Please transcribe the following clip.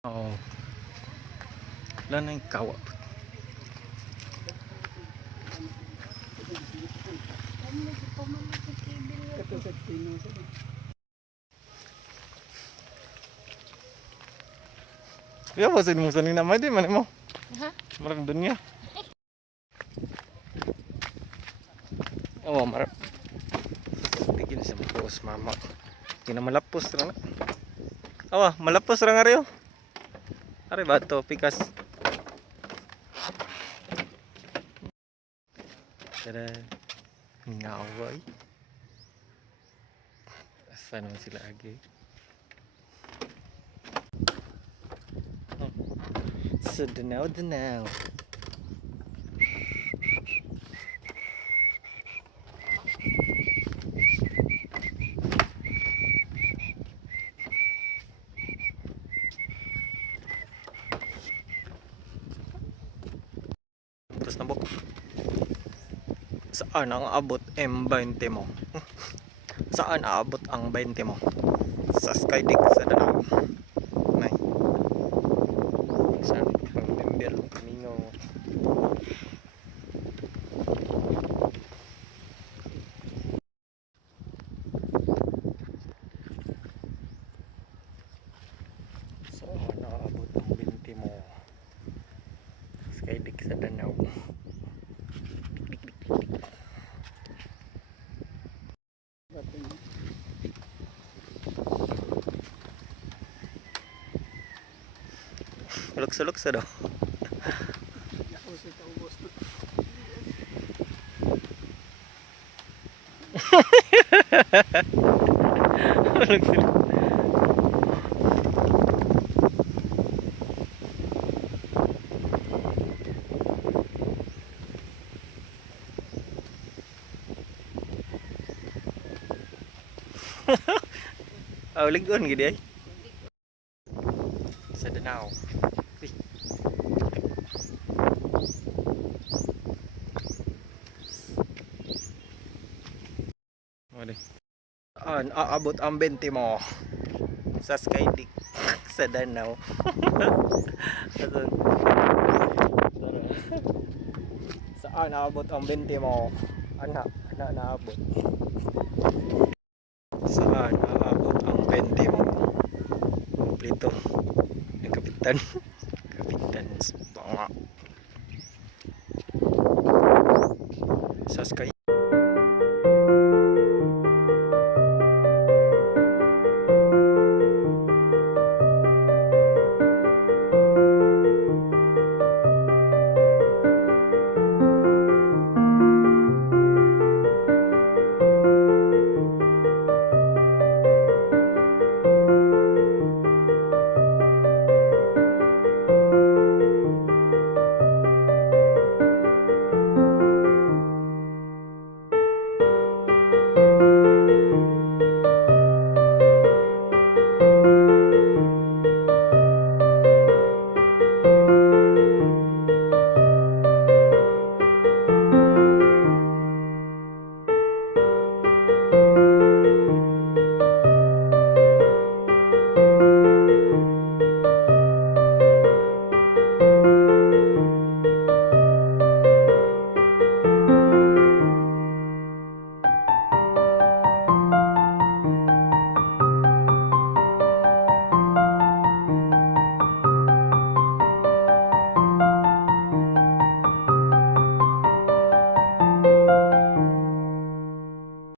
Oo. Wala na yung kawa. Ya, bosan mo sa nina may di man mo. Ha? Marang dunya. Oh, marap. Tigil sa pos mama. Di na malapos ra na. Awa, malapos ra nga reo. Are ba to pikas. Tada. Ngaway. Asa naman sila agi? So denaw. Tapos na bok. Saan ang abot M20 mo? Saan aabot ang 20 mo? Sa Skydig sa Danao. Nay. Saan pang member kamingaw. Saan aabot ang 20 mo? Skydig sa Danao. Luksa daw. Luksa. Ligon gini ay. Sa Danao. Saan aabot ang 20 mo? Sa Skydig sa Danao. Saan aabot ang 20 mo? Anak naabot. Saan aabot ang 20 mo? Kompleto. Yung kapitan. Kapitan banga. Sa Sky.